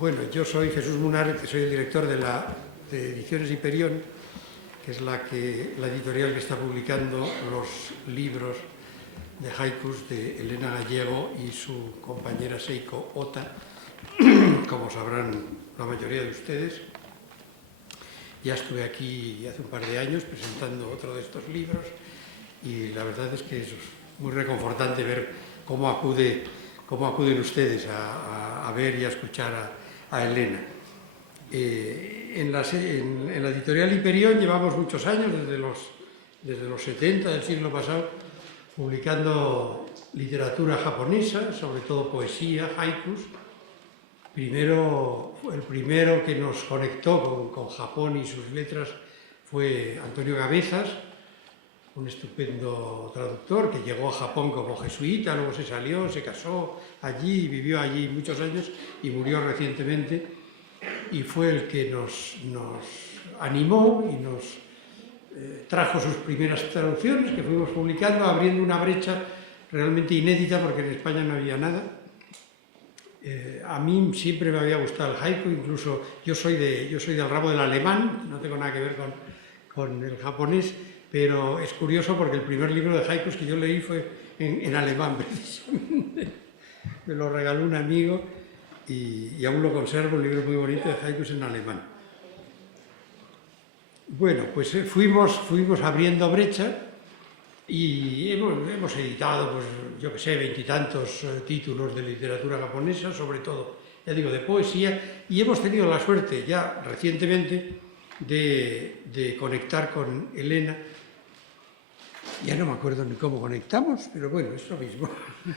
Bueno, yo soy Jesús Munar, que soy el director de Ediciones Hiperión, que es la editorial que está publicando los libros de haikus de Elena Gallego y su compañera Seiko Ota, como sabrán la mayoría de ustedes. Ya estuve aquí hace un par de años presentando otro de estos libros y la verdad es que es muy reconfortante ver cómo acuden ustedes a ver y a escuchar a Elena. En la editorial Hiperión llevamos muchos años, desde los 70 del siglo pasado, publicando literatura japonesa, sobre todo poesía, haikus. El primero que nos conectó con Japón y sus letras fue Antonio Gabezas, un estupendo traductor que llegó a Japón como jesuita, luego se salió, se casó allí, vivió allí muchos años y murió recientemente, y fue el que nos animó y nos trajo sus primeras traducciones que fuimos publicando, abriendo una brecha realmente inédita porque en España no había nada. A mí siempre me había gustado el haiku, incluso yo soy del ramo del alemán, no tengo nada que ver con el japonés, pero es curioso porque el primer libro de haikus que yo leí fue en alemán, precisamente. Me lo regaló un amigo y aún lo conservo, un libro muy bonito de haikus en alemán. Bueno, pues fuimos abriendo brecha y hemos editado, pues, yo que sé, 20 y tantos títulos de literatura japonesa, sobre todo, ya digo, de poesía, y hemos tenido la suerte ya recientemente de conectar con Elena. Ya no me acuerdo ni cómo conectamos, pero bueno, es lo mismo.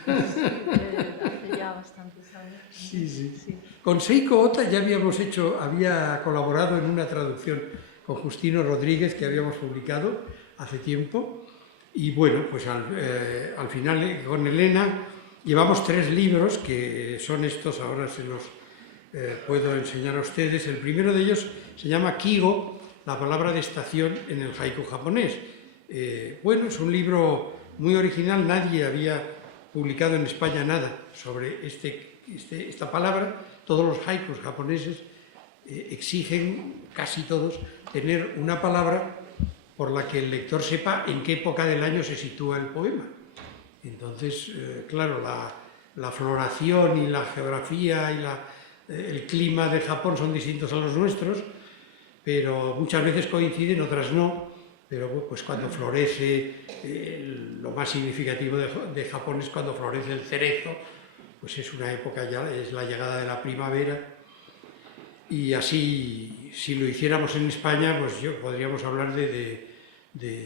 Hace ya bastantes años. Sí. Con Seiko Ota ya había colaborado en una traducción con Justino Rodríguez que habíamos publicado hace tiempo. Y bueno, pues al final con Elena llevamos 3 libros que son estos, ahora se los puedo enseñar a ustedes. El primero de ellos se llama Kigo, la palabra de estación en el haiku japonés. Bueno, es un libro muy original, nadie había publicado en España nada sobre esta palabra. Todos los haikus japoneses exigen, casi todos, tener una palabra por la que el lector sepa en qué época del año se sitúa el poema. Entonces, claro, la floración y la geografía y el clima de Japón son distintos a los nuestros, pero muchas veces coinciden, otras no. Pero pues cuando florece, lo más significativo de Japón es cuando florece el cerezo, pues es una época ya, es la llegada de la primavera. Y así, si lo hiciéramos en España, pues podríamos hablar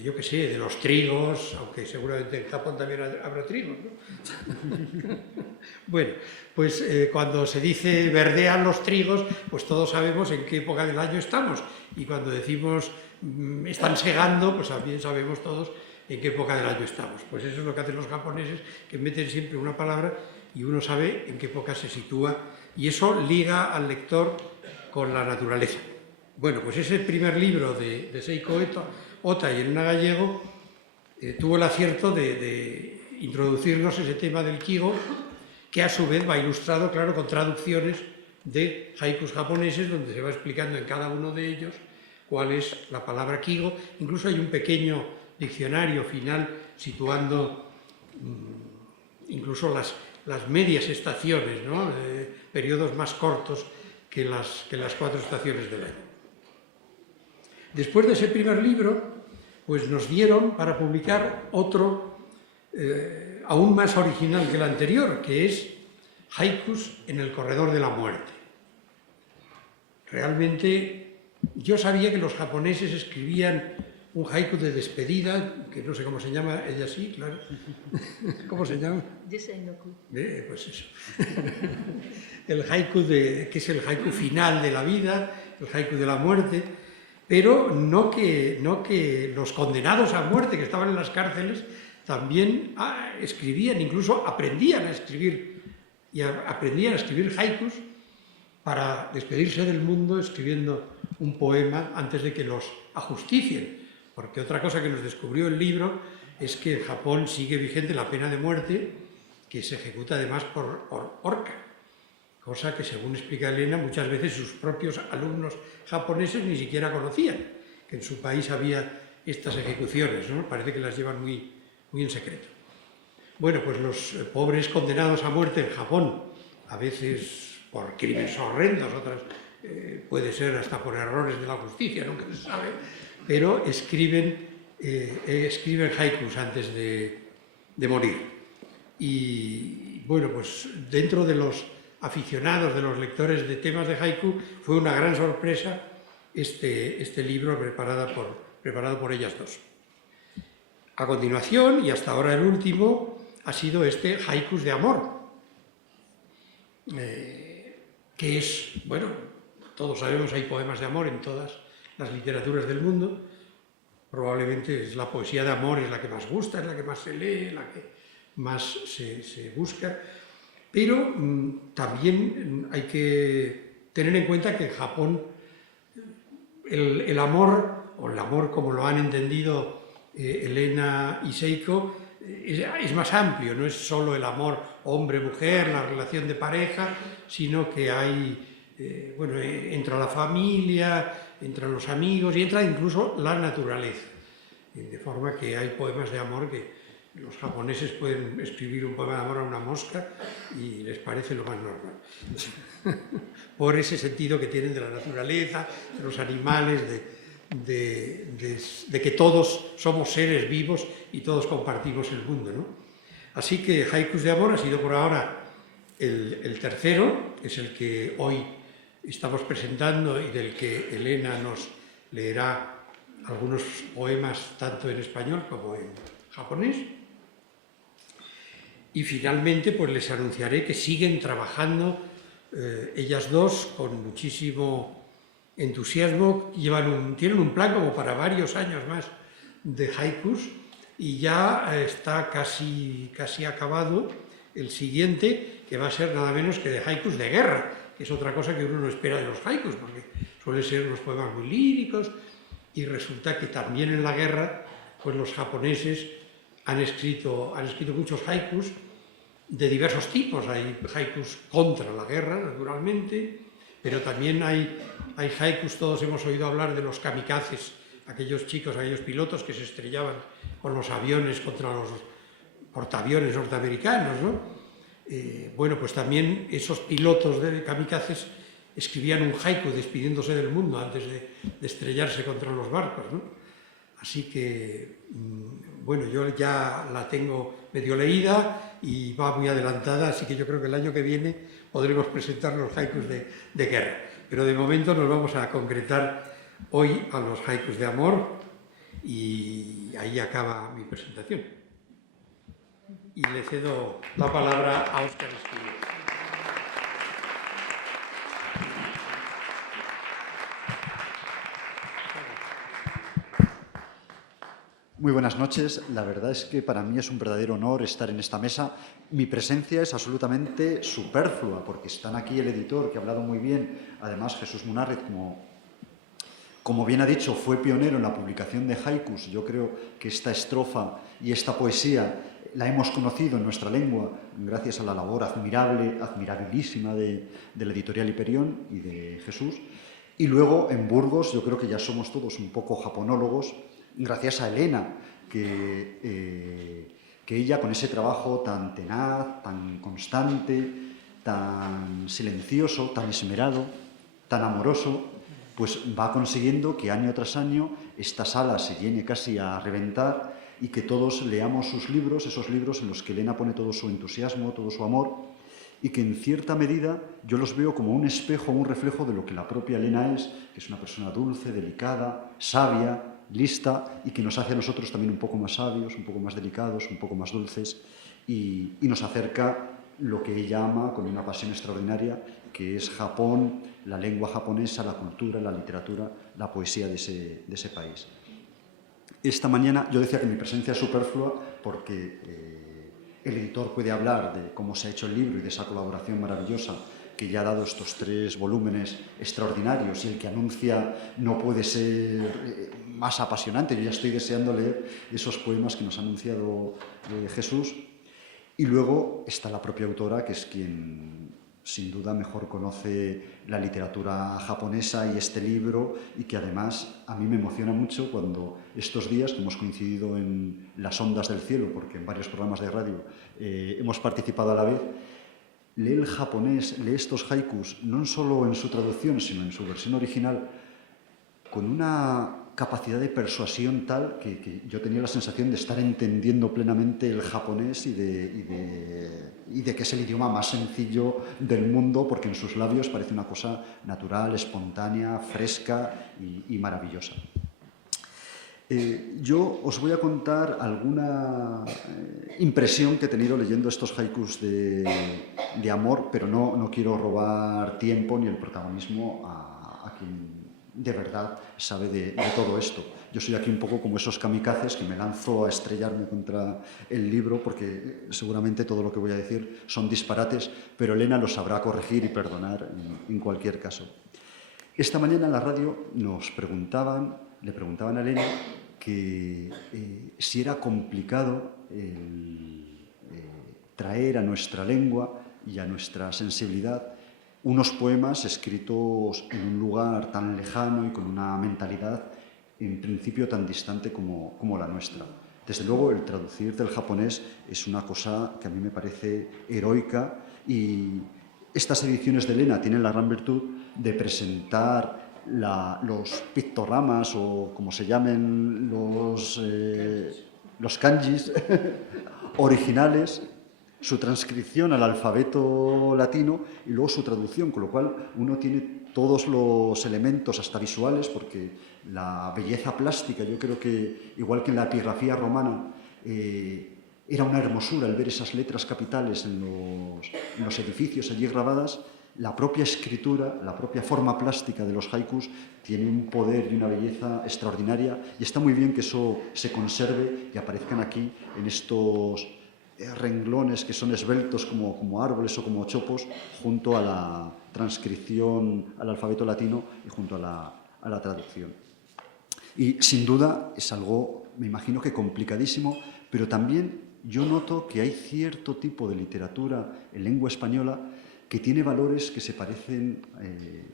yo qué sé, de los trigos, aunque seguramente en Japón también habrá trigos, ¿no? Bueno, pues cuando se dice verdean los trigos, pues todos sabemos en qué época del año estamos. Y cuando decimos están segando, pues también sabemos todos en qué época del año estamos. Pues eso es lo que hacen los japoneses, que meten siempre una palabra y uno sabe en qué época se sitúa, y eso liga al lector con la naturaleza. Bueno, pues ese primer libro de Seiko Ota y Elena Gallego tuvo el acierto de introducirnos ese tema del Kigo, que a su vez va ilustrado, claro, con traducciones de haikus japoneses, donde se va explicando en cada uno de ellos cuál es la palabra Kigo. Incluso hay un pequeño diccionario final situando incluso las medias estaciones, ¿no? Periodos más cortos que las 4 estaciones del año. Después de ese primer libro, pues nos dieron para publicar otro aún más original que el anterior, que es Haikus en el corredor de la muerte. Realmente yo sabía que los japoneses escribían un haiku de despedida, que no sé cómo se llama, ella sí, claro. ¿Cómo se llama? Jiseinoku. Pues eso. El haiku que es el haiku final de la vida, el haiku de la muerte, pero no que los condenados a muerte que estaban en las cárceles también escribían, incluso aprendían a escribir haikus para despedirse del mundo escribiendo un poema antes de que los ajusticien. Porque otra cosa que nos descubrió el libro es que en Japón sigue vigente la pena de muerte, que se ejecuta además por horca, cosa que, según explica Elena, muchas veces sus propios alumnos japoneses ni siquiera conocían, que en su país había estas ejecuciones, ¿no? Parece que las llevan muy en secreto. Bueno, pues los pobres condenados a muerte en Japón, a veces por crímenes horrendos, otras puede ser hasta por errores de la justicia, nunca se sabe, pero escriben haikus antes de morir. Y bueno, pues dentro de los aficionados, de los lectores de temas de haiku, fue una gran sorpresa este libro preparado por ellas dos. A continuación, y hasta ahora el último, ha sido este Haikus de amor, que es, bueno, todos sabemos, hay poemas de amor en todas las literaturas del mundo. Probablemente es la poesía de amor, es la que más gusta, es la que más se lee, la que más se busca, pero también hay que tener en cuenta que en Japón el amor, o el amor como lo han entendido Elena y Seiko, es más amplio, no es solo el amor hombre-mujer, la relación de pareja, sino que hay, bueno, entra la familia, entran los amigos y entra incluso la naturaleza. De forma que hay poemas de amor que los japoneses pueden escribir un poema de amor a una mosca y les parece lo más normal. Por ese sentido que tienen de la naturaleza, de los animales, de que todos somos seres vivos y todos compartimos el mundo, ¿no? Así que Haikus de amor ha sido por ahora el tercero, que es el que hoy estamos presentando y del que Elena nos leerá algunos poemas tanto en español como en japonés. Y finalmente pues les anunciaré que siguen trabajando ellas dos con muchísimo entusiasmo, tienen un plan como para varios años más de haikus y ya está casi acabado el siguiente, que va a ser nada menos que de haikus de guerra, que es otra cosa que uno no espera de los haikus, porque suelen ser unos poemas muy líricos, y resulta que también en la guerra pues los japoneses han escrito muchos haikus de diversos tipos. Hay haikus contra la guerra, naturalmente, pero también hay haikus, todos hemos oído hablar de los kamikazes, aquellos chicos, aquellos pilotos que se estrellaban con los aviones contra los portaaviones norteamericanos, ¿no? Bueno, pues también esos pilotos de kamikazes escribían un haiku despidiéndose del mundo antes de estrellarse contra los barcos, ¿no? Así que, bueno, yo ya la tengo medio leída y va muy adelantada, así que yo creo que el año que viene podremos presentar los haikus de guerra. Pero de momento nos vamos a concretar hoy a los haikus de amor y ahí acaba mi presentación. Y le cedo la palabra a Óscar Esquivel. Muy buenas noches. La verdad es que para mí es un verdadero honor estar en esta mesa. Mi presencia es absolutamente superflua, porque están aquí el editor, que ha hablado muy bien, además Jesús Munárriz, como bien ha dicho, fue pionero en la publicación de haikus. Yo creo que esta estrofa y esta poesía la hemos conocido en nuestra lengua gracias a la labor admirabilísima de la editorial Hiperión y de Jesús. Y luego en Burgos yo creo que ya somos todos un poco japonólogos, gracias a Elena, que ella con ese trabajo tan tenaz, tan constante, tan silencioso, tan esmerado, tan amoroso, pues va consiguiendo que año tras año esta sala se llene casi a reventar y que todos leamos sus libros, esos libros en los que Elena pone todo su entusiasmo, todo su amor, y que en cierta medida yo los veo como un espejo, un reflejo de lo que la propia Elena es, que es una persona dulce, delicada, sabia, lista, y que nos hace a nosotros también un poco más sabios, un poco más delicados, un poco más dulces, y nos acerca lo que ella ama con una pasión extraordinaria, que es Japón, la lengua japonesa, la cultura, la literatura, la poesía de ese país. Esta mañana yo decía que mi presencia es superflua porque el editor puede hablar de cómo se ha hecho el libro y de esa colaboración maravillosa que ya ha dado estos 3 volúmenes extraordinarios, y el que anuncia no puede ser más apasionante. Yo ya estoy deseando leer esos poemas que nos ha anunciado Jesús. Y luego está la propia autora, que es quien sin duda mejor conoce la literatura japonesa y este libro, y que además a mí me emociona mucho cuando estos días que hemos coincidido en las ondas del cielo, porque en varios programas de radio hemos participado a la vez, lee el japonés, lee estos haikus, no solo en su traducción, sino en su versión original, con una capacidad de persuasión tal que yo tenía la sensación de estar entendiendo plenamente el japonés y de que es el idioma más sencillo del mundo, porque en sus labios parece una cosa natural, espontánea, fresca y maravillosa. Yo os voy a contar alguna impresión que he tenido leyendo estos haikus de amor, pero no quiero robar tiempo ni el protagonismo a quien de verdad sabe de todo esto. Yo soy aquí un poco como esos kamikazes que me lanzo a estrellarme contra el libro, porque seguramente todo lo que voy a decir son disparates, pero Elena lo sabrá corregir y perdonar en cualquier caso. Esta mañana en la radio le preguntaban a Elena que si era complicado traer a nuestra lengua y a nuestra sensibilidad unos poemas escritos en un lugar tan lejano y con una mentalidad en principio tan distante como la nuestra. Desde luego, el traducir del japonés es una cosa que a mí me parece heroica, y estas ediciones de Elena tienen la gran virtud de presentar los pictogramas, o como se llamen los kanjis originales, su transcripción al alfabeto latino y luego su traducción, con lo cual uno tiene todos los elementos, hasta visuales, porque la belleza plástica, yo creo que, igual que en la epigrafía romana, era una hermosura el ver esas letras capitales en los edificios allí grabadas. La propia escritura, la propia forma plástica de los haikus tiene un poder y una belleza extraordinaria, y está muy bien que eso se conserve y aparezcan aquí en estos renglones que son esbeltos como árboles o como chopos, junto a la transcripción al alfabeto latino y junto a la traducción. Y sin duda es algo, me imagino que complicadísimo, pero también yo noto que hay cierto tipo de literatura en lengua española que tiene valores que se parecen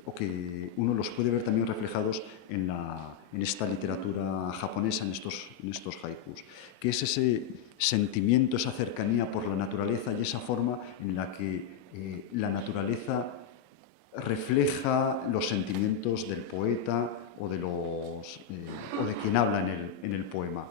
o que uno los puede ver también reflejados en esta literatura japonesa, en estos haikus, que es ese sentimiento, esa cercanía por la naturaleza y esa forma en la que la naturaleza refleja los sentimientos del poeta o de quien habla en el poema.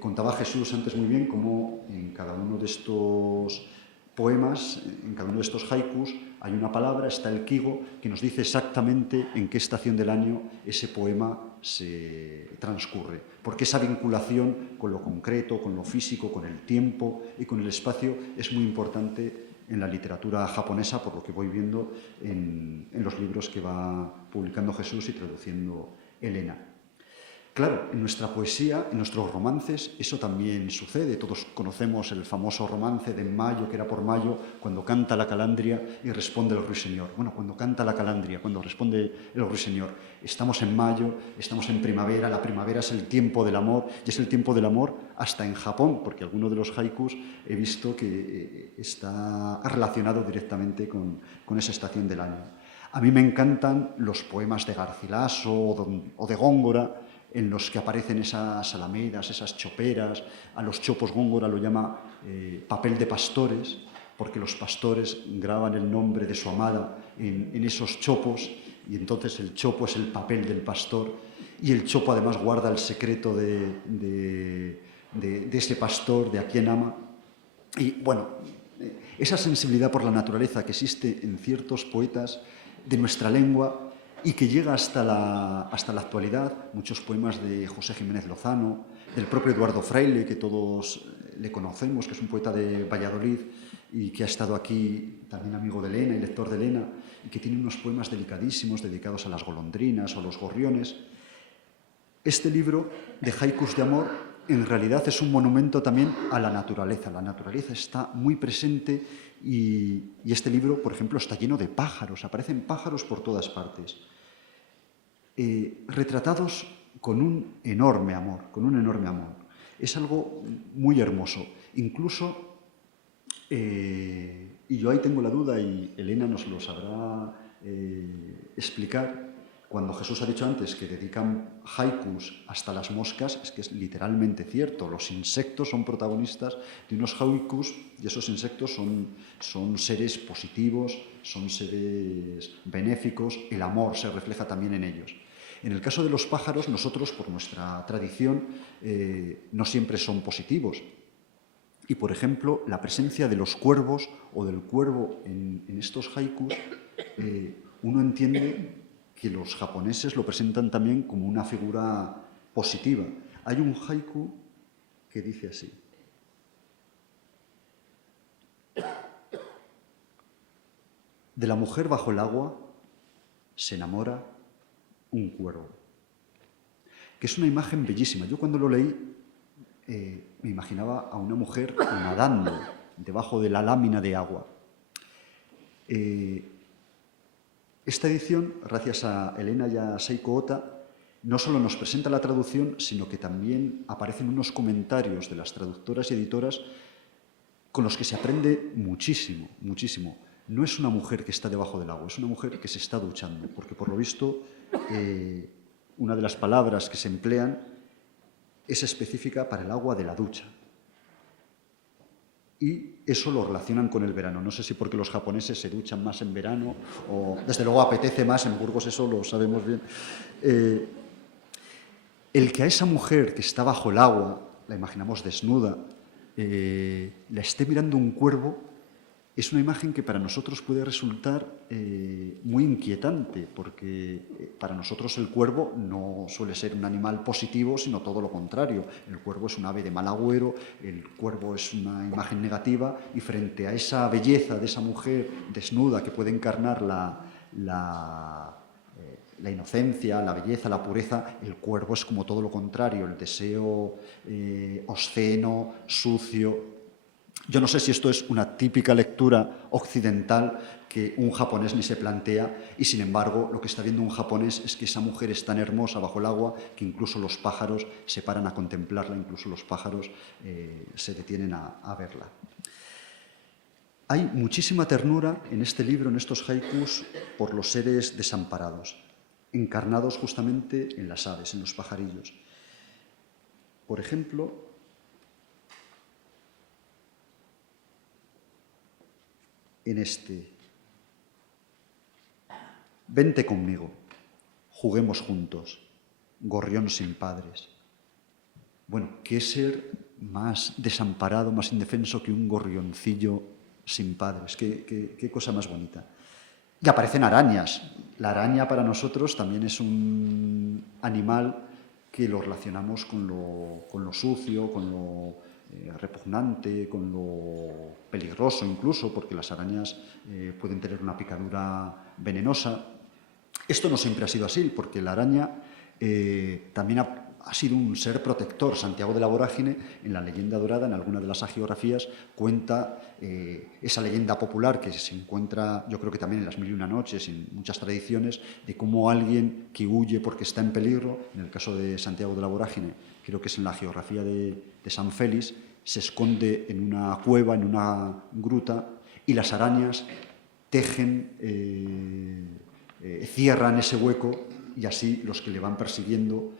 Contaba Jesús antes muy bien cómo en cada uno de estos poemas, en cada uno de estos haikus, hay una palabra, está el kigo, que nos dice exactamente en qué estación del año ese poema se transcurre. Porque esa vinculación con lo concreto, con lo físico, con el tiempo y con el espacio es muy importante en la literatura japonesa, por lo que voy viendo en los libros que va publicando Jesús y traduciendo Elena. Claro, en nuestra poesía, en nuestros romances, eso también sucede. Todos conocemos el famoso romance de Mayo, que era por Mayo, cuando canta la calandria y responde el ruiseñor. Bueno, cuando canta la calandria, cuando responde el ruiseñor, estamos en mayo, estamos en primavera, la primavera es el tiempo del amor, y es el tiempo del amor hasta en Japón, porque alguno de los haikus he visto que está relacionado directamente con esa estación del año. A mí me encantan los poemas de Garcilaso o de Góngora, en los que aparecen esas alamedas, esas choperas. A los chopos Góngora lo llama papel de pastores, porque los pastores graban el nombre de su amada en esos chopos, y entonces el chopo es el papel del pastor, y el chopo además guarda el secreto de ese pastor, de a quien ama. Y bueno, esa sensibilidad por la naturaleza que existe en ciertos poetas de nuestra lengua, y que llega hasta la actualidad, muchos poemas de José Jiménez Lozano, del propio Eduardo Fraile, que todos le conocemos, que es un poeta de Valladolid y que ha estado aquí, también amigo de Elena y lector de Elena, y que tiene unos poemas delicadísimos dedicados a las golondrinas o a los gorriones. Este libro de haikus de amor en realidad es un monumento también a la naturaleza. La naturaleza está muy presente, y este libro, por ejemplo, está lleno de pájaros, aparecen pájaros por todas partes, retratados con un enorme amor, Es algo muy hermoso. Incluso Y yo ahí tengo la duda, y Elena nos lo sabrá explicar. Cuando Jesús ha dicho antes que dedican haikus hasta las moscas, es que es literalmente cierto. Los insectos son protagonistas de unos haikus, y esos insectos son seres positivos, son seres benéficos, el amor se refleja también en ellos. En el caso de los pájaros, nosotros, por nuestra tradición, no siempre son positivos. Y, por ejemplo, la presencia de los cuervos o del cuervo en estos haikus, uno entiende que los japoneses lo presentan también como una figura positiva. Hay un haiku que dice así: de la mujer bajo el agua se enamora un cuervo. Que es una imagen bellísima. Yo cuando lo leí me imaginaba a una mujer nadando debajo de la lámina de agua. Esta edición, gracias a Elena y a Seiko Ota, no solo nos presenta la traducción, sino que también aparecen unos comentarios de las traductoras y editoras con los que se aprende muchísimo, muchísimo. No es una mujer que está debajo del agua, es una mujer que se está duchando, porque por lo visto una de las palabras que se emplean es específica para el agua de la ducha. Y eso lo relacionan con el verano. No sé si porque los japoneses se duchan más en verano o, desde luego, apetece más. En Burgos eso lo sabemos bien. El que a esa mujer que está bajo el agua, la imaginamos desnuda, la esté mirando un cuervo, es una imagen que para nosotros puede resultar muy inquietante, porque para nosotros el cuervo no suele ser un animal positivo, sino todo lo contrario. El cuervo es un ave de mal agüero, el cuervo es una imagen negativa, y frente a esa belleza de esa mujer desnuda que puede encarnar la inocencia, la belleza, la pureza, el cuervo es como todo lo contrario, el deseo obsceno, sucio. Yo no sé si esto es una típica lectura occidental que un japonés ni se plantea, y sin embargo lo que está viendo un japonés es que esa mujer es tan hermosa bajo el agua que incluso los pájaros se paran a contemplarla, incluso los pájaros se detienen a verla. Hay muchísima ternura en este libro, en estos haikus, por los seres desamparados, encarnados justamente en las aves, en los pajarillos. Por ejemplo, en este: vente conmigo, juguemos juntos, gorrión sin padres. Bueno, ¿qué ser más desamparado, más indefenso que un gorrioncillo sin padres? ¿Qué cosa más bonita? Y aparecen arañas. La araña para nosotros también es un animal que lo relacionamos con lo sucio, con lo repugnante, con lo peligroso incluso, porque las arañas pueden tener una picadura venenosa. Esto no siempre ha sido así, porque la araña también ha sido un ser protector. Santiago de la Vorágine, en la leyenda dorada, en alguna de las hagiografías, cuenta esa leyenda popular que se encuentra, yo creo que también en las Mil y una Noches, en muchas tradiciones, de cómo alguien que huye porque está en peligro, en el caso de Santiago de la Vorágine, creo que es en la hagiografía de San Félix, se esconde en una cueva, en una gruta, y las arañas tejen, cierran ese hueco, y así los que le van persiguiendo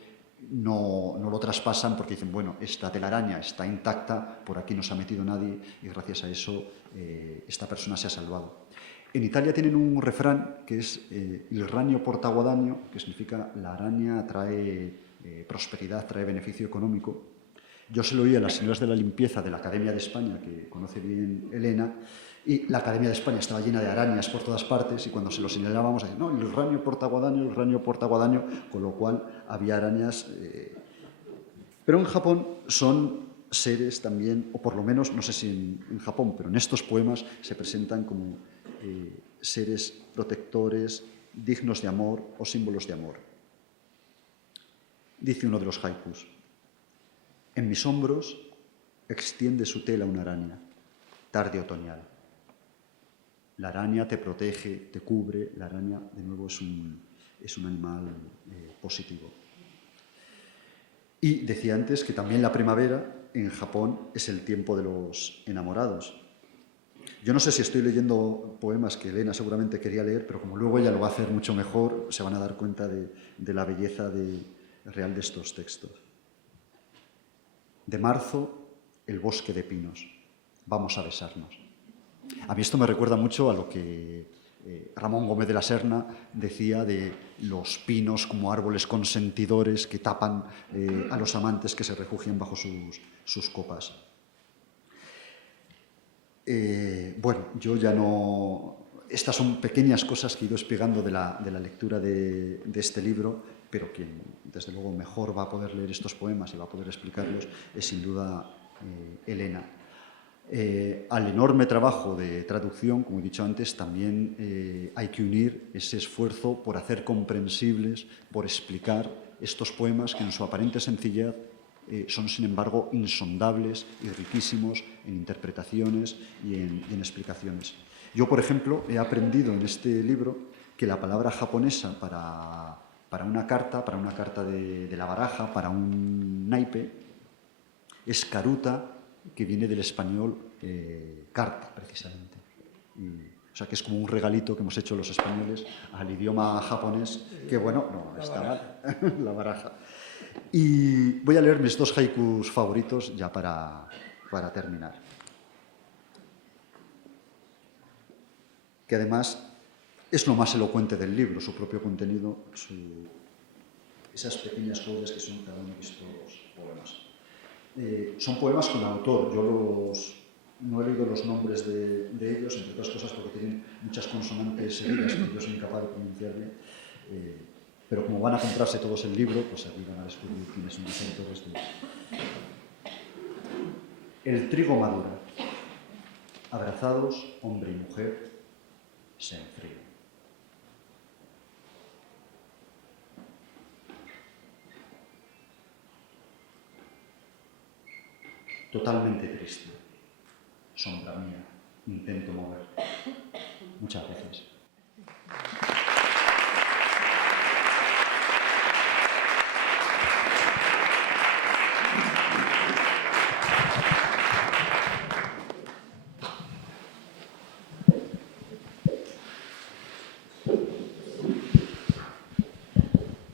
no lo traspasan, porque dicen, bueno, esta telaraña está intacta, por aquí no se ha metido nadie, y gracias a eso esta persona se ha salvado. En Italia tienen un refrán que es il ragno porta guadagno, que significa la araña trae prosperidad, trae beneficio económico. Yo se lo oí a las señoras de la limpieza de la Academia de España, que conoce bien Elena, y la Academia de España estaba llena de arañas por todas partes, y cuando se lo señalábamos, decían, no, el ragno porta guadagno, el ragno porta guadagno, con lo cual había arañas. Pero en Japón son seres también, o por lo menos, no sé si en Japón, pero en estos poemas se presentan como seres protectores, dignos de amor o símbolos de amor. Dice uno de los haikus: en mis hombros extiende su tela una araña, tarde otoñal. La araña te protege, te cubre. La araña, de nuevo, es un animal positivo. Y decía antes que también la primavera en Japón es el tiempo de los enamorados. Yo no sé si estoy leyendo poemas que Elena seguramente quería leer, pero como luego ella lo va a hacer mucho mejor, se van a dar cuenta de la belleza real de estos textos. De marzo, el bosque de pinos. Vamos a besarnos. A mí esto me recuerda mucho a lo que Ramón Gómez de la Serna decía de los pinos como árboles consentidores que tapan a los amantes que se refugian bajo sus copas. Bueno, yo ya no... Estas son pequeñas cosas que he ido explicando de la lectura de este libro, pero quien desde luego mejor va a poder leer estos poemas y va a poder explicarlos es sin duda Elena. Al enorme trabajo de traducción, como he dicho antes, también hay que unir ese esfuerzo por hacer comprensibles, por explicar estos poemas que en su aparente sencillez son, sin embargo, insondables y riquísimos en interpretaciones y en explicaciones. Yo, por ejemplo, he aprendido en este libro que la palabra japonesa para una carta de la baraja, para un naipe, es karuta, que viene del español carta, precisamente. O sea, que es como un regalito que hemos hecho los españoles al idioma japonés, que bueno, no está mal, la baraja. Y voy a leer mis dos haikus favoritos ya para terminar. Que además es lo más elocuente del libro, su propio contenido, esas pequeñas cosas que son cada uno de estos poemas. Son poemas con autor. Yo no he leído los nombres de ellos, entre otras cosas porque tienen muchas consonantes seguidas que yo soy incapaz de pronunciarme. Pero como van a comprarse todos el libro, pues aquí van a descubrir quiénes son los autores de ellos. El trigo madura. Abrazados, hombre y mujer, se enfrían. Totalmente triste. Sombra mía. Intento mover. Muchas gracias.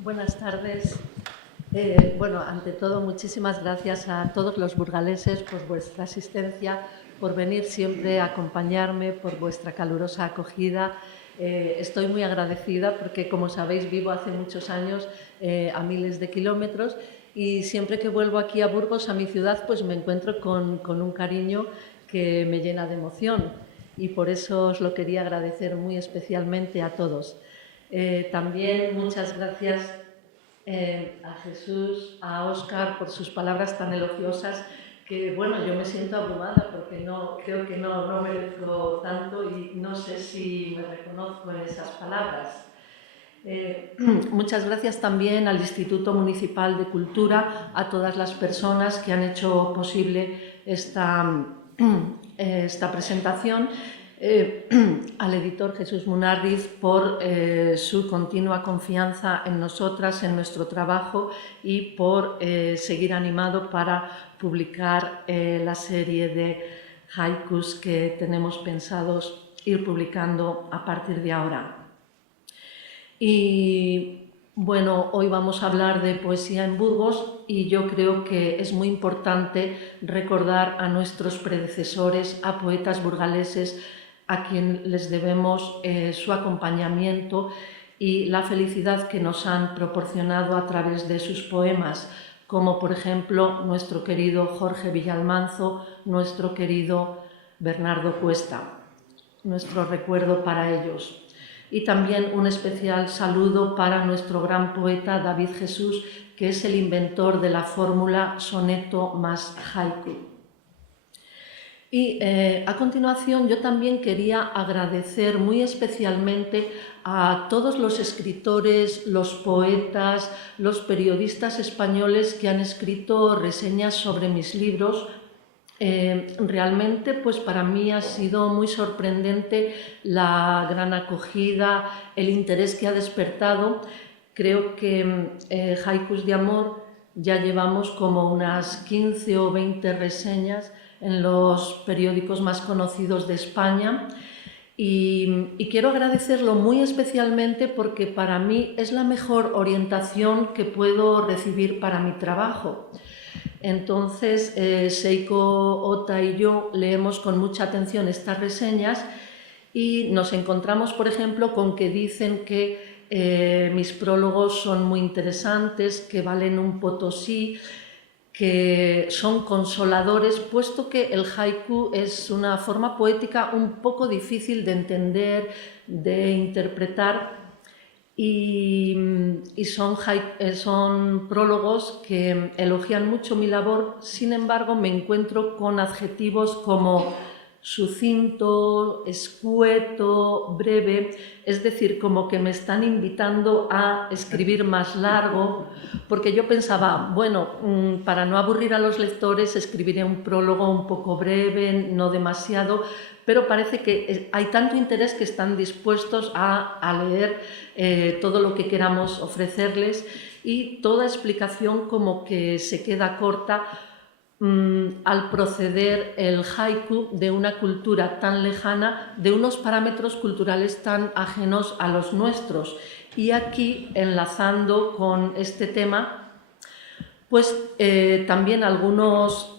Buenas tardes. Bueno, ante todo, muchísimas gracias a todos los burgaleses por vuestra asistencia, por venir siempre a acompañarme, por vuestra calurosa acogida. Estoy muy agradecida porque, como sabéis, vivo hace muchos años a miles de kilómetros y siempre que vuelvo aquí a Burgos, a mi ciudad, pues me encuentro con un cariño que me llena de emoción y por eso os lo quería agradecer muy especialmente a todos. También muchas gracias a Jesús, a Óscar por sus palabras tan elogiosas que, bueno, yo me siento abrumada porque creo que no merezco tanto y no sé si me reconozco en esas palabras. Muchas gracias también al Instituto Municipal de Cultura, a todas las personas que han hecho posible esta presentación, al editor Jesús Munarriz por su continua confianza en nosotras, en nuestro trabajo y por seguir animado para publicar la serie de haikus que tenemos pensados ir publicando a partir de ahora. Y bueno, hoy vamos a hablar de poesía en Burgos y yo creo que es muy importante recordar a nuestros predecesores, a poetas burgaleses, a quien les debemos su acompañamiento y la felicidad que nos han proporcionado a través de sus poemas, como por ejemplo nuestro querido Jorge Villalmanzo, nuestro querido Bernardo Cuesta. Nuestro recuerdo para ellos. Y también un especial saludo para nuestro gran poeta David Jesús, que es el inventor de la fórmula soneto más haiku. Y a continuación yo también quería agradecer muy especialmente a todos los escritores, los poetas, los periodistas españoles que han escrito reseñas sobre mis libros. Realmente, pues para mí ha sido muy sorprendente la gran acogida, el interés que ha despertado. Creo que Haikus de Amor ya llevamos como unas 15 o 20 reseñas en los periódicos más conocidos de España. Y quiero agradecerlo muy especialmente porque para mí es la mejor orientación que puedo recibir para mi trabajo. Entonces, Seiko Ota y yo leemos con mucha atención estas reseñas y nos encontramos, por ejemplo, con que dicen que mis prólogos son muy interesantes, que valen un potosí, que son consoladores, puesto que el haiku es una forma poética un poco difícil de entender, de interpretar, y son prólogos que elogian mucho mi labor. Sin embargo, me encuentro con adjetivos como sucinto, escueto, breve, es decir, como que me están invitando a escribir más largo, porque yo pensaba, bueno, para no aburrir a los lectores escribiré un prólogo un poco breve, no demasiado, pero parece que hay tanto interés que están dispuestos a leer todo lo que queramos ofrecerles, y toda explicación como que se queda corta al proceder el haiku de una cultura tan lejana, de unos parámetros culturales tan ajenos a los nuestros. Y aquí, enlazando con este tema, pues también algunos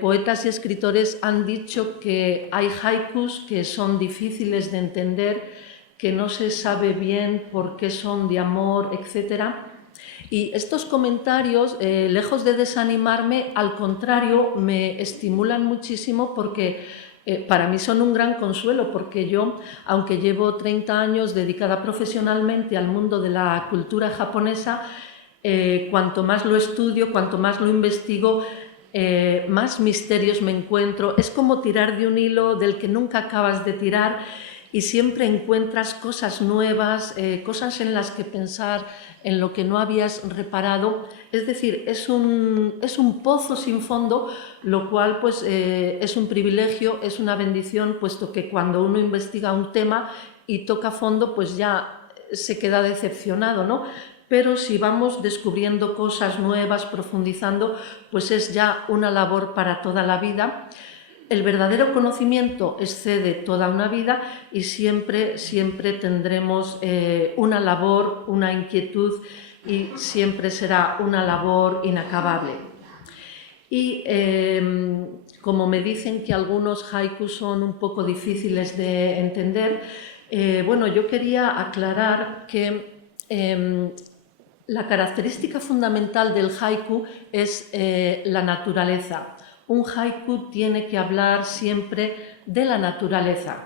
poetas y escritores han dicho que hay haikus que son difíciles de entender, que no se sabe bien por qué son de amor, etc. Y estos comentarios, lejos de desanimarme, al contrario, me estimulan muchísimo porque para mí son un gran consuelo, porque yo, aunque llevo 30 años dedicada profesionalmente al mundo de la cultura japonesa, cuanto más lo estudio, cuanto más lo investigo, más misterios me encuentro. Es como tirar de un hilo del que nunca acabas de tirar y siempre encuentras cosas nuevas, cosas en las que pensar, en lo que no habías reparado. Es decir, es un pozo sin fondo, lo cual pues, es un privilegio, es una bendición, puesto que cuando uno investiga un tema y toca fondo, pues ya se queda decepcionado, ¿no? Pero si vamos descubriendo cosas nuevas, profundizando, pues es ya una labor para toda la vida. El verdadero conocimiento excede toda una vida y siempre tendremos una labor, una inquietud, y siempre será una labor inacabable. Y como me dicen que algunos haikus son un poco difíciles de entender, bueno, yo quería aclarar que la característica fundamental del haiku es la naturaleza. Un haiku tiene que hablar siempre de la naturaleza.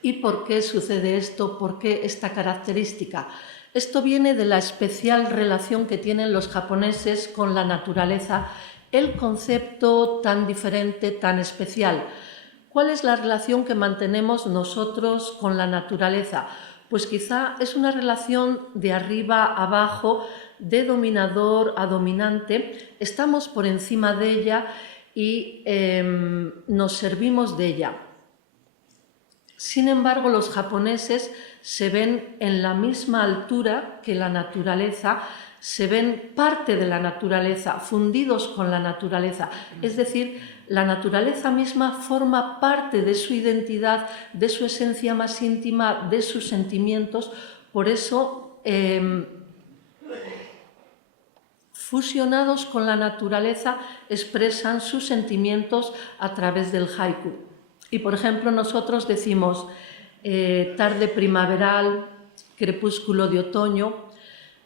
¿Y por qué sucede esto? ¿Por qué esta característica? Esto viene de la especial relación que tienen los japoneses con la naturaleza, el concepto tan diferente, tan especial. ¿Cuál es la relación que mantenemos nosotros con la naturaleza? Pues quizá es una relación de arriba a abajo, de dominador a dominante. Estamos por encima de ella y nos servimos de ella. Sin embargo, los japoneses se ven en la misma altura que la naturaleza, se ven parte de la naturaleza, fundidos con la naturaleza. Es decir, la naturaleza misma forma parte de su identidad, de su esencia más íntima, de sus sentimientos. Por eso, fusionados con la naturaleza, expresan sus sentimientos a través del haiku. Y, por ejemplo, nosotros decimos tarde primaveral, crepúsculo de otoño.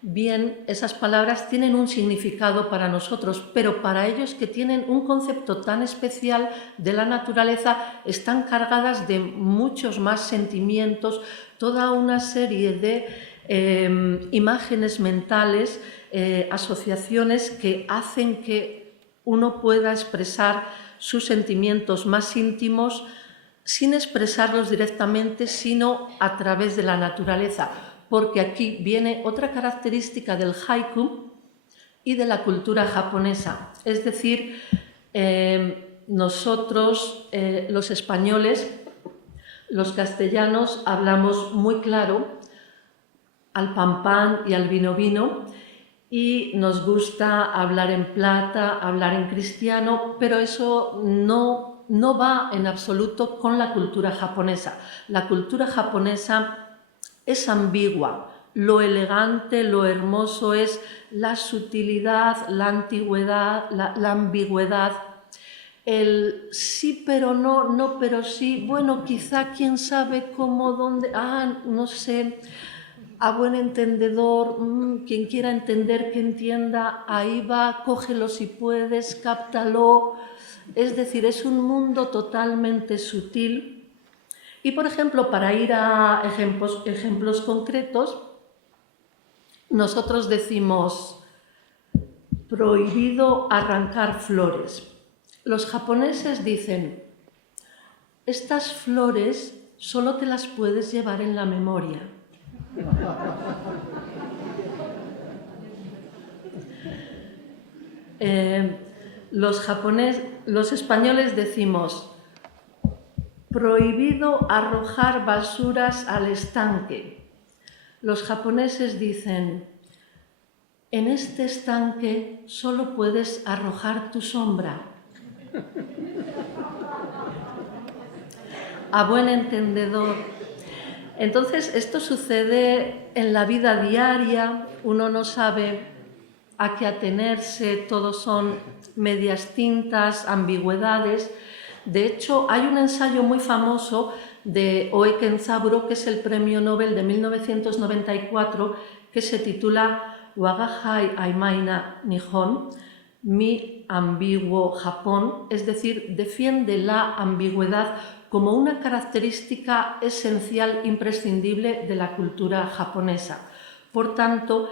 Bien, esas palabras tienen un significado para nosotros, pero para ellos, que tienen un concepto tan especial de la naturaleza, están cargadas de muchos más sentimientos, toda una serie de imágenes mentales, asociaciones que hacen que uno pueda expresar sus sentimientos más íntimos sin expresarlos directamente, sino a través de la naturaleza. Porque aquí viene otra característica del haiku y de la cultura japonesa. Es decir, nosotros, los españoles, los castellanos, hablamos muy claro al pan pan y al vino vino, y nos gusta hablar en plata, hablar en cristiano, pero eso no va en absoluto con la cultura japonesa. La cultura japonesa es ambigua. Lo elegante, lo hermoso es la sutilidad, la antigüedad, la ambigüedad. El sí pero no, no pero sí, bueno, quizá quién sabe cómo, dónde, no sé, a buen entendedor, quien quiera entender, que entienda, ahí va, cógelo si puedes, cáptalo. Es decir, es un mundo totalmente sutil. Y, por ejemplo, para ir a ejemplos concretos, nosotros decimos prohibido arrancar flores. Los japoneses dicen, estas flores solo te las puedes llevar en la memoria. Los españoles decimos, prohibido arrojar basuras al estanque. Los japoneses dicen, en este estanque solo puedes arrojar tu sombra. A buen entendedor. Entonces, esto sucede en la vida diaria, uno no sabe a qué atenerse, todos son medias tintas, ambigüedades. De hecho, hay un ensayo muy famoso de Oe Kenzaburo, que es el premio Nobel de 1994, que se titula Wagahai Aimaina Nihon, mi ambiguo Japón, es decir, defiende la ambigüedad como una característica esencial, imprescindible de la cultura japonesa. Por tanto,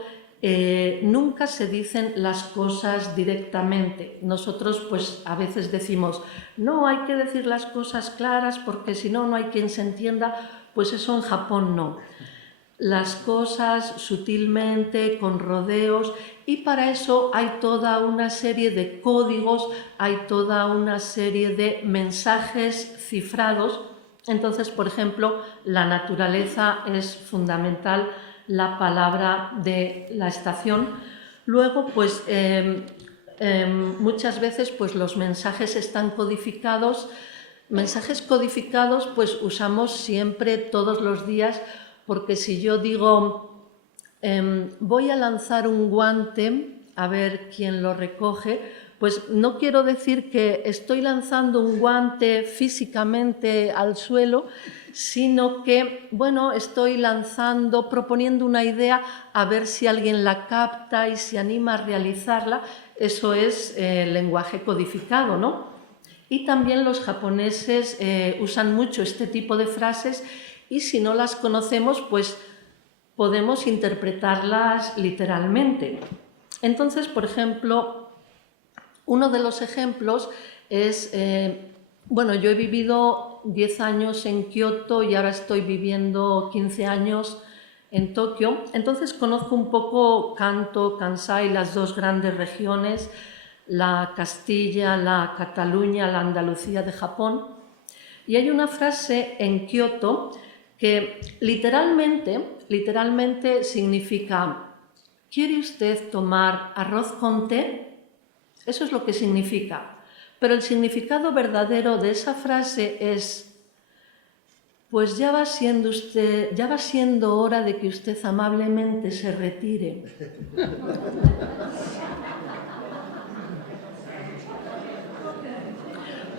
nunca se dicen las cosas directamente. Nosotros, pues, a veces decimos, no, hay que decir las cosas claras porque si no, no hay quien se entienda. Pues eso en Japón no. Las cosas sutilmente, con rodeos, y para eso hay toda una serie de códigos, hay toda una serie de mensajes cifrados. Entonces, por ejemplo, la naturaleza es fundamental, la palabra de la estación. Luego, pues, muchas veces pues, los mensajes están codificados. Mensajes codificados, pues usamos siempre, todos los días, porque si yo digo, voy a lanzar un guante, a ver quién lo recoge, pues no quiero decir que estoy lanzando un guante físicamente al suelo, sino que, bueno, estoy lanzando, proponiendo una idea, a ver si alguien la capta y se anima a realizarla. Eso es lenguaje codificado, ¿no? Y también los japoneses usan mucho este tipo de frases, y si no las conocemos, pues podemos interpretarlas literalmente. Entonces, por ejemplo, uno de los ejemplos es, bueno, yo he vivido 10 años en Kioto y ahora estoy viviendo 15 años en Tokio. Entonces conozco un poco Kanto, Kansai, las dos grandes regiones, la Castilla, la Cataluña, la Andalucía de Japón. Y hay una frase en Kioto que literalmente significa, ¿quiere usted tomar arroz con té? Eso es lo que significa. Pero el significado verdadero de esa frase es, pues ya va siendo hora de que usted amablemente se retire.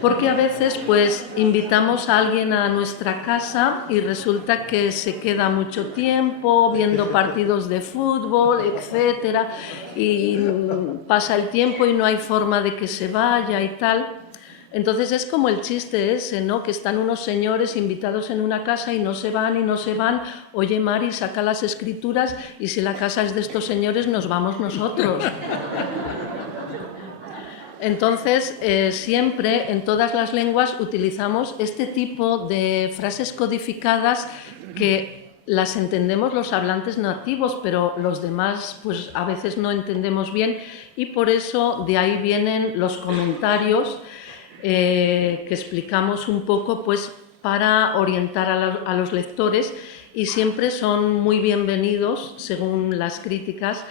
Porque a veces pues invitamos a alguien a nuestra casa y resulta que se queda mucho tiempo viendo partidos de fútbol, etcétera, y pasa el tiempo y no hay forma de que se vaya y tal. Entonces es como el chiste ese, ¿no? Que están unos señores invitados en una casa y no se van y no se van. Oye, Mari, saca las escrituras y si la casa es de estos señores nos vamos nosotros. Entonces, siempre en todas las lenguas utilizamos este tipo de frases codificadas que las entendemos los hablantes nativos, pero los demás pues a veces no entendemos bien, y por eso de ahí vienen los comentarios que explicamos un poco pues para orientar a los lectores, y siempre son muy bienvenidos, según las críticas,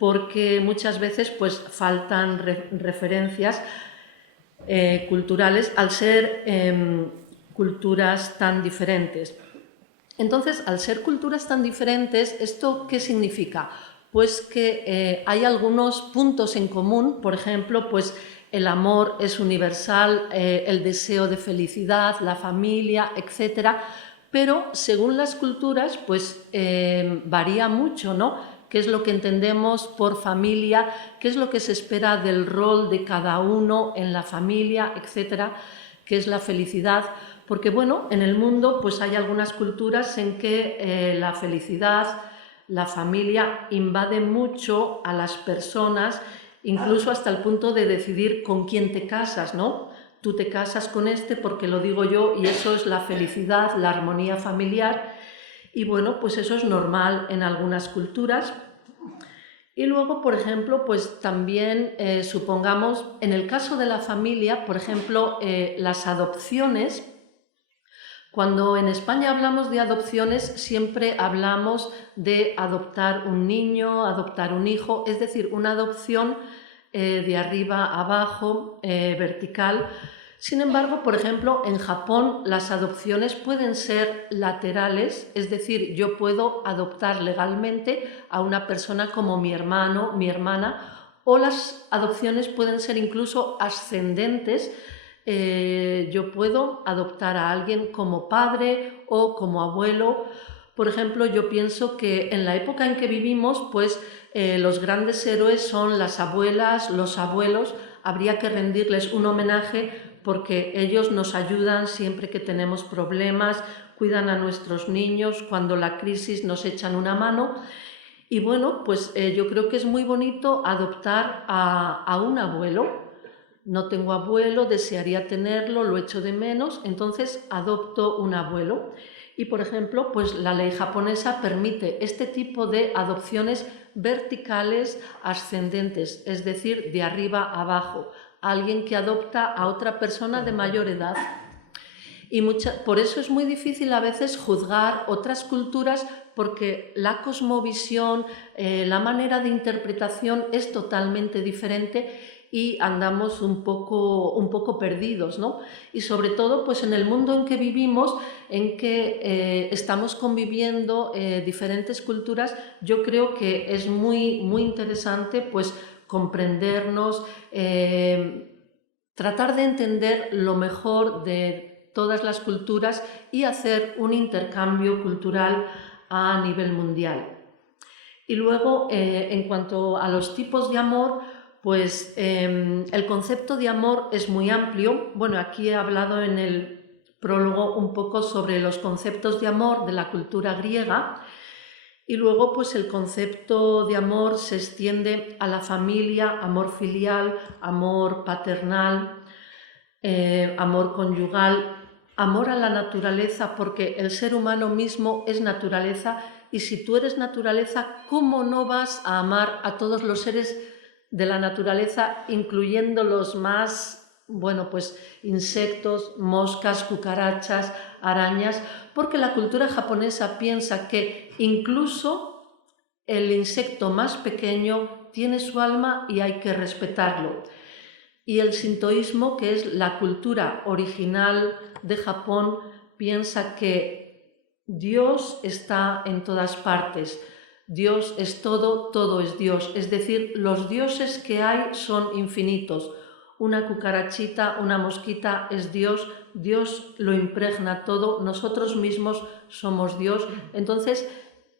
porque muchas veces pues faltan referencias culturales al ser culturas tan diferentes. Entonces, al ser culturas tan diferentes, ¿esto qué significa? Pues que hay algunos puntos en común, por ejemplo, pues el amor es universal, el deseo de felicidad, la familia, etcétera, pero según las culturas, pues varía mucho, ¿no? ¿Qué es lo que entendemos por familia? ¿Qué es lo que se espera del rol de cada uno en la familia, etcétera? ¿Qué es la felicidad? Porque, bueno, en el mundo pues hay algunas culturas en que la felicidad, la familia invade mucho a las personas, incluso hasta el punto de decidir con quién te casas, ¿no? Tú te casas con este porque lo digo yo y eso es la felicidad, la armonía familiar. Y bueno, pues eso es normal en algunas culturas. Y luego, por ejemplo, pues también supongamos, en el caso de la familia, por ejemplo, las adopciones. Cuando en España hablamos de adopciones, siempre hablamos de adoptar un niño, adoptar un hijo, es decir, una adopción de arriba a abajo, vertical. Sin embargo, por ejemplo, en Japón las adopciones pueden ser laterales, es decir, yo puedo adoptar legalmente a una persona como mi hermano, mi hermana, o las adopciones pueden ser incluso ascendentes. Yo puedo adoptar a alguien como padre o como abuelo. Por ejemplo, yo pienso que en la época en que vivimos, pues los grandes héroes son las abuelas, los abuelos. Habría que rendirles un homenaje porque ellos nos ayudan siempre que tenemos problemas, cuidan a nuestros niños, cuando la crisis nos echan una mano. Y bueno, pues yo creo que es muy bonito adoptar a un abuelo. No tengo abuelo, desearía tenerlo, lo echo de menos, entonces adopto un abuelo. Y, por ejemplo, pues la ley japonesa permite este tipo de adopciones verticales ascendentes, es decir, de arriba a abajo. Alguien que adopta a otra persona de mayor edad. Y por eso es muy difícil a veces juzgar otras culturas porque la cosmovisión, la manera de interpretación es totalmente diferente y andamos un poco perdidos, ¿no? Y sobre todo pues en el mundo en que vivimos, en que estamos conviviendo diferentes culturas, yo creo que es muy interesante pues comprendernos, tratar de entender lo mejor de todas las culturas y hacer un intercambio cultural a nivel mundial. Y luego, en cuanto a los tipos de amor, pues el concepto de amor es muy amplio. Bueno, aquí he hablado en el prólogo un poco sobre los conceptos de amor de la cultura griega. Y luego, pues el concepto de amor se extiende a la familia, amor filial, amor paternal, amor conyugal, amor a la naturaleza, porque el ser humano mismo es naturaleza, y si tú eres naturaleza, ¿cómo no vas a amar a todos los seres de la naturaleza, incluyendo los más, bueno, pues insectos, moscas, cucarachas, arañas? Porque la cultura japonesa piensa que incluso el insecto más pequeño tiene su alma y hay que respetarlo. Y el sintoísmo, que es la cultura original de Japón, piensa que Dios está en todas partes. Dios es todo, todo es Dios. Es decir, los dioses que hay son infinitos. Una cucarachita, una mosquita es Dios. Dios lo impregna todo. Nosotros mismos somos Dios. Entonces,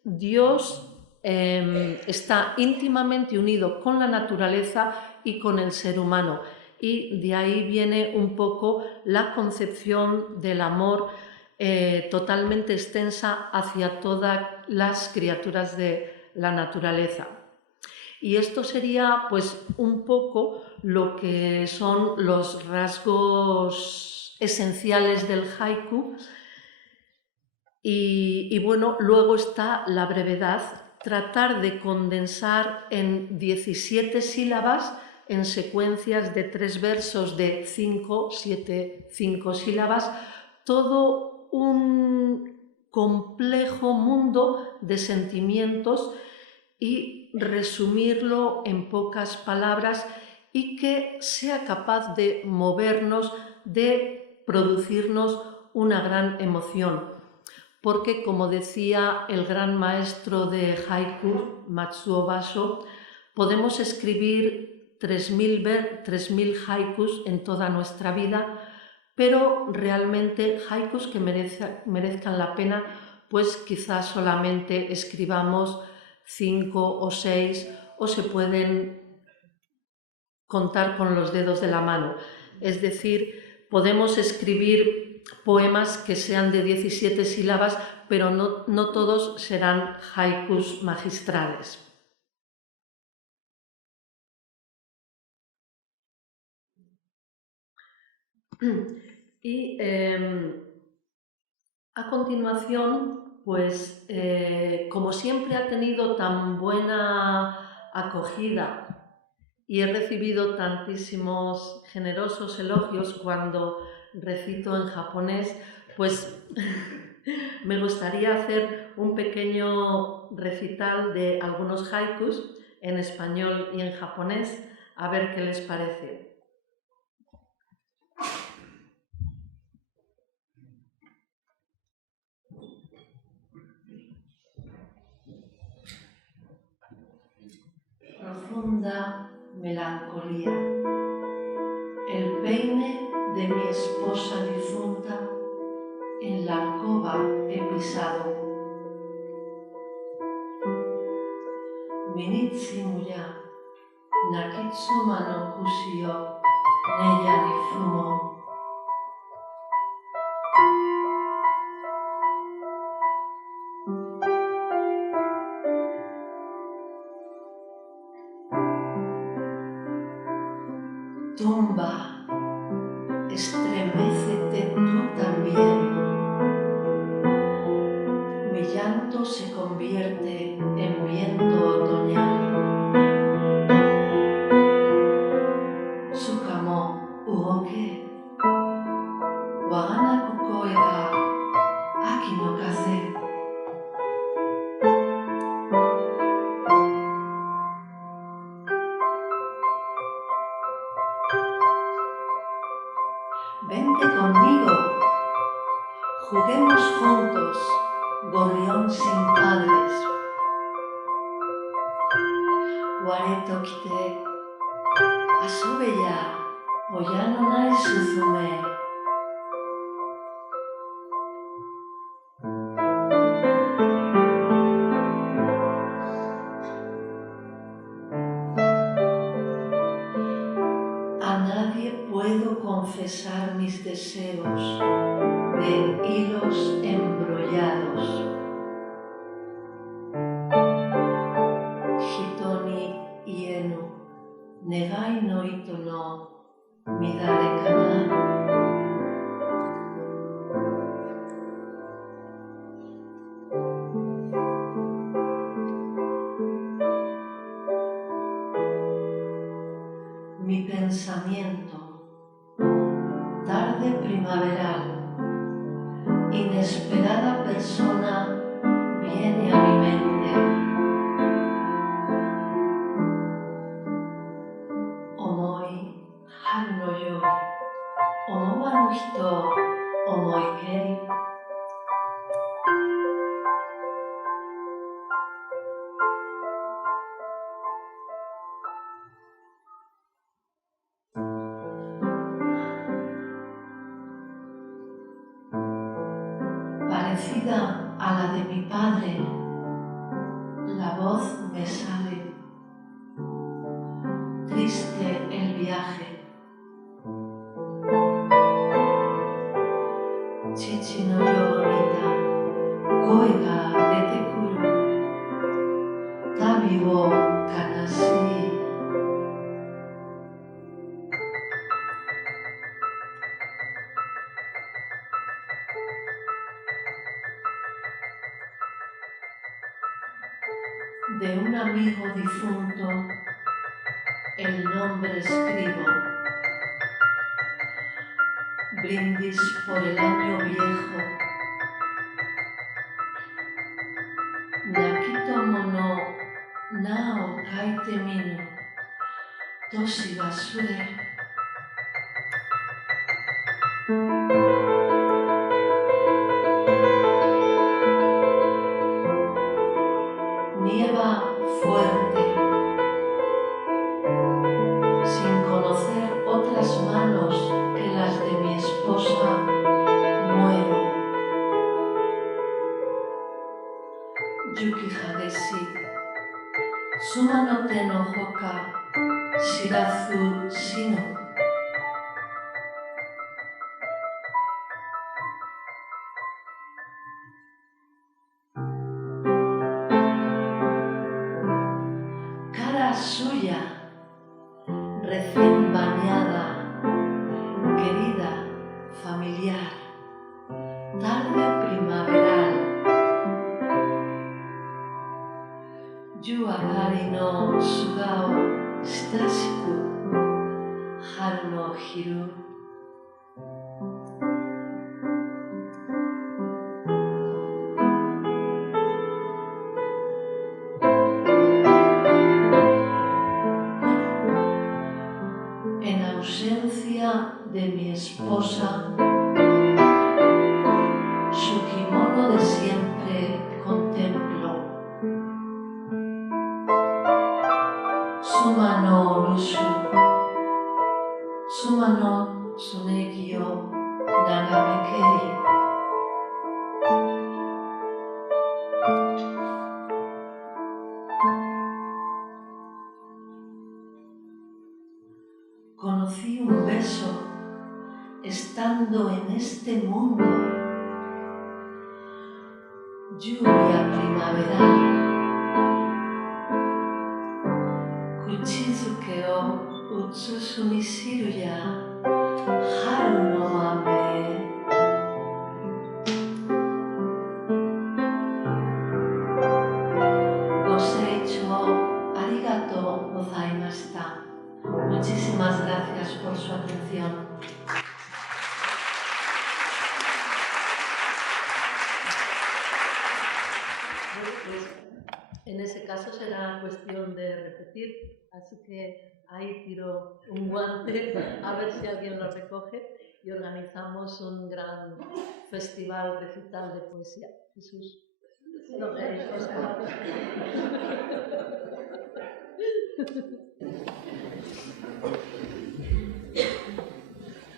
Dios está íntimamente unido con la naturaleza y con el ser humano. Y de ahí viene un poco la concepción del amor totalmente extensa hacia todas las criaturas de la naturaleza. Y esto sería pues un poco lo que son los rasgos esenciales del haiku. Y bueno, luego está la brevedad, tratar de condensar en 17 sílabas, en secuencias de 3 versos de 5 sílabas, todo un complejo mundo de sentimientos y resumirlo en pocas palabras y que sea capaz de movernos, de producirnos una gran emoción. Porque, como decía el gran maestro de haiku, Matsuo Basho, podemos escribir 3000 haikus en toda nuestra vida, pero realmente haikus que merezcan la pena, pues quizás solamente escribamos 5 o 6, o se pueden contar con los dedos de la mano. Es decir, podemos escribir poemas que sean de 17 sílabas, pero no todos serán haikus magistrales. Y a continuación, pues como siempre ha tenido tan buena acogida y he recibido tantísimos generosos elogios cuando recito en japonés, pues me gustaría hacer un pequeño recital de algunos haikus en español y en japonés, a ver qué les parece. Profunda melancolía. El peine de mi esposa difunta en la alcoba he pisado. Minitsumu ya nakitsuma no kushi o neya ni fumo. Tumba, estremécete tú también. Mi llanto se convierte en viento otoñal. Tsukamo uoke, waga naku koe ga aki no kaze. Vente conmigo, juguemos juntos, gorrión sin padres. Ware to kite, asobe ya, oya no nai suzume. A nadie puedo confesar mis deseos de hilos embrollados. Hitoni ienu, negai no ito no midare kana. Mi pensamiento, tarde primaveral, inesperada persona viene a mi mente. Omoi haru no yo, omowaru hito omoikei. Parecida a la de mi padre, la voz me sale. Triste el viaje. Chichi no yorita, koe ga dete kuru. Tabi wo kanashii. De un amigo difunto, el nombre escribo. Brindis por el año viejo. Nakitomo no nao kaite minu, toshi ga sure. Nieva fuerte, sin conocer otras manos que las de mi esposa, muero. Yuki Hadeshi, Suma no te no hoka, Shirazu shino. Cara suya, recién bañada, querida, familiar, tarde primaveral. Yu akari no sugao shitashiku, haru no hiru. En ausencia de mi esposa, su kimono de siempre contemplo. Suma no rushu, Suma no tsunegi o nagamekeri. Conocí un beso estando en este mundo. Lluvia primaveral. Kuchizuke o utsusu ni shiru ya haru no ame. Goseichou arigatou gozaimashita. Muchísimas gracias por su atención. En ese caso será cuestión de repetir, así que ahí tiro un guante a ver si alguien lo recoge y organizamos un gran festival recital de poesía. Jesús. No,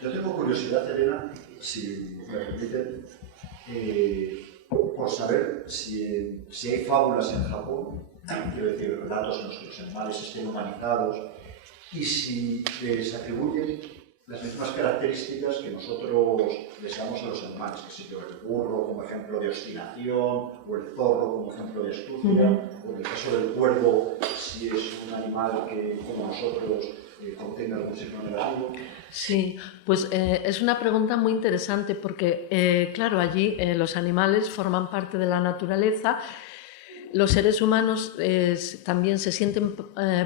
Yo tengo curiosidad, Elena, si me permiten, por saber si hay fábulas en Japón, quiero decir, relatos en los que los animales estén humanizados, y si se atribuyen las mismas características que nosotros les damos a los animales, que si el burro como ejemplo de obstinación, o el zorro como ejemplo de astucia, o en el caso del cuervo, si es un animal que, como nosotros, contenga algún signo negativo. Sí, pues es una pregunta muy interesante porque, claro, allí los animales forman parte de la naturaleza. Los seres humanos también se sienten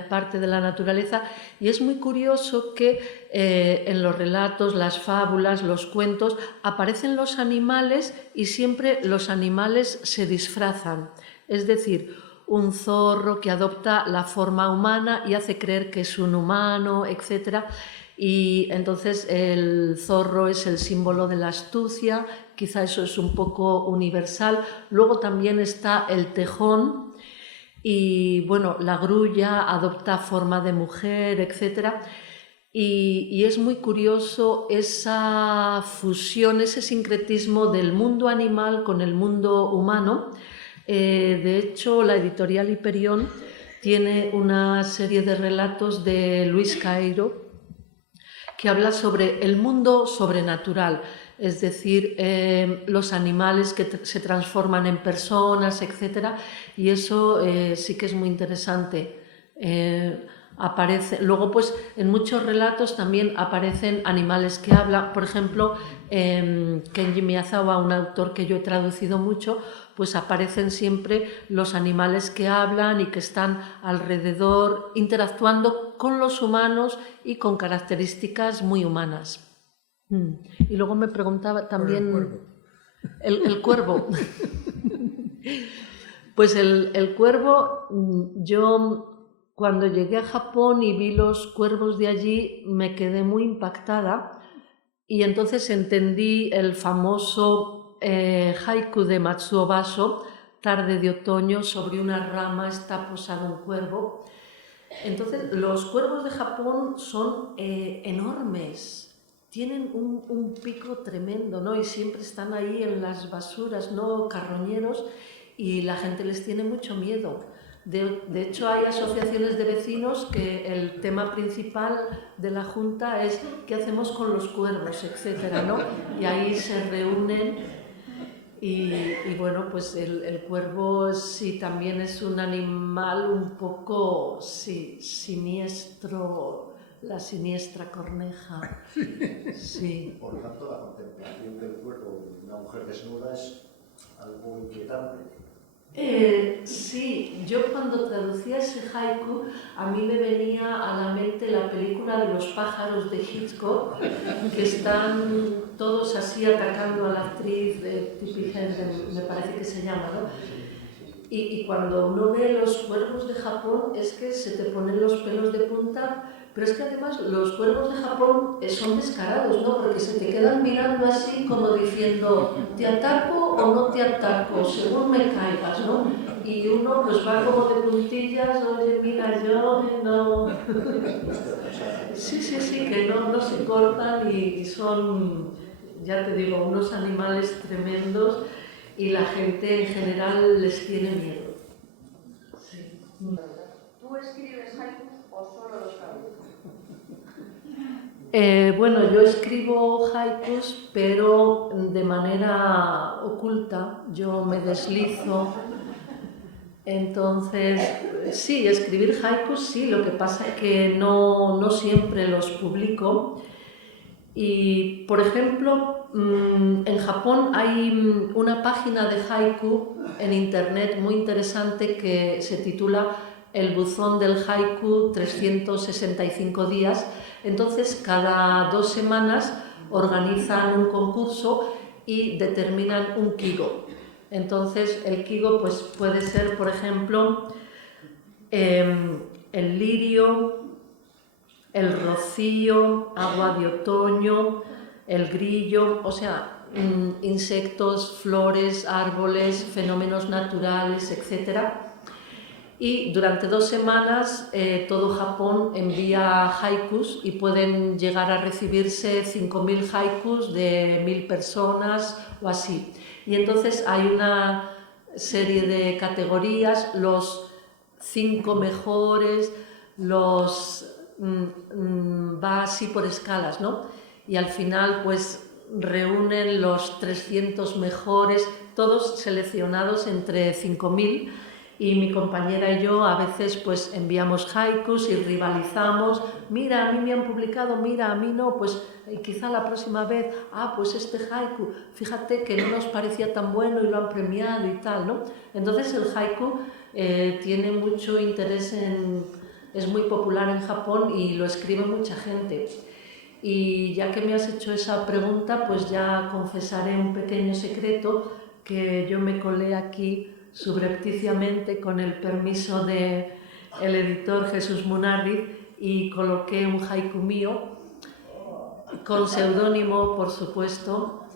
parte de la naturaleza y es muy curioso que en los relatos, las fábulas, los cuentos aparecen los animales y siempre los animales se disfrazan. Es decir, un zorro que adopta la forma humana y hace creer que es un humano, etc. Y entonces el zorro es el símbolo de la astucia, quizá eso es un poco universal. Luego también está el tejón y, bueno, la grulla adopta forma de mujer, etc. Y es muy curioso esa fusión, ese sincretismo del mundo animal con el mundo humano. De hecho, la editorial Hiperión tiene una serie de relatos de Luis Cairo que habla sobre el mundo sobrenatural, es decir, los animales que se transforman en personas, etc. Y eso sí que es muy interesante. Aparece. Luego, pues, en muchos relatos también aparecen animales que hablan. Por ejemplo, Kenji Miyazawa, un autor que yo he traducido mucho, pues aparecen siempre los animales que hablan y que están alrededor, interactuando con los humanos y con características muy humanas. Y luego me preguntaba también... El cuervo. Pues el cuervo, yo cuando llegué a Japón y vi los cuervos de allí, me quedé muy impactada y entonces entendí el famoso haiku de Matsuo Basho, tarde de otoño, sobre una rama está posado un cuervo. Entonces, los cuervos de Japón son enormes, tienen un pico tremendo, ¿no? Y siempre están ahí en las basuras, ¿no? Carroñeros, y la gente les tiene mucho miedo. De hecho, hay asociaciones de vecinos que el tema principal de la junta es qué hacemos con los cuervos, etcétera, ¿no? Y ahí se reúnen. Y bueno, pues el cuervo sí también es un animal un poco siniestro, la siniestra corneja. Sí. Por lo tanto, la contemplación del cuerpo de una mujer desnuda es algo inquietante. Sí, yo cuando traducía ese haiku, a mí me venía a la mente la película de los pájaros de Hitchcock, que están todos así atacando a la actriz Tippi Hedren, me parece que se llama, ¿no? Y cuando uno ve los cuervos de Japón es que se te ponen los pelos de punta, pero es que además los cuervos de Japón son descarados, ¿no? Porque se te quedan mirando así como diciendo, ¿te ataco o no te ataco? Según me caigas, ¿no? Y uno pues va como de puntillas, oye, mira, yo no... Sí, que no se cortan y son, ya te digo, unos animales tremendos y la gente en general les tiene miedo. Sí. ¿Tú escribes haikus o solo los traduces? Bueno, yo escribo haikus, pero de manera oculta, yo me deslizo. Entonces, sí, escribir haikus sí, lo que pasa es que no siempre los publico. Y, por ejemplo, en Japón hay una página de haiku en internet muy interesante que se titula El buzón del haiku 365 días. Entonces, cada 2 semanas organizan un concurso y determinan un kigo. Entonces, el kigo pues, puede ser, por ejemplo, el lirio, el rocío, agua de otoño, el grillo, o sea, insectos, flores, árboles, fenómenos naturales, etc. Y durante 2 semanas todo Japón envía haikus y pueden llegar a recibirse 5.000 haikus de 1.000 personas o así. Y entonces hay una serie de categorías, los 5 mejores, va así por escalas, ¿no? Y al final pues reúnen los 300 mejores, todos seleccionados entre 5.000, y mi compañera y yo a veces pues enviamos haikus y rivalizamos, mira, a mí me han publicado, mira, a mí no, pues quizá la próxima vez, pues este haiku, fíjate que no nos parecía tan bueno y lo han premiado y tal, ¿no? Entonces el haiku tiene mucho interés es muy popular en Japón y lo escribe mucha gente. Y ya que me has hecho esa pregunta, pues ya confesaré un pequeño secreto, que yo me colé aquí subrepticiamente con el permiso del editor Jesús Munarriz y coloqué un haiku mío, con seudónimo, por supuesto,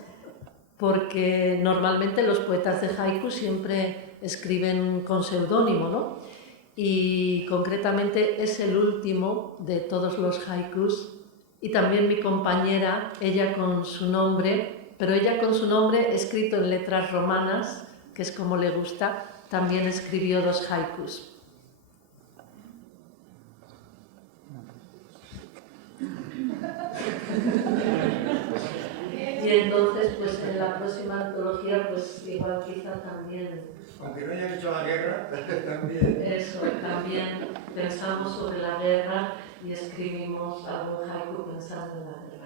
porque normalmente los poetas de haiku siempre escriben con seudónimo, ¿no? Y concretamente es el último de todos los haikus, y también mi compañera, ella con su nombre, pero ella con su nombre escrito en letras romanas, que es como le gusta, también escribió 2 haikus. Y entonces, pues en la próxima antología, pues igual quizá también... Aunque no hayan hecho la guerra, también... Eso, también pensamos sobre la guerra y escribimos algún haiku pensando en la guerra.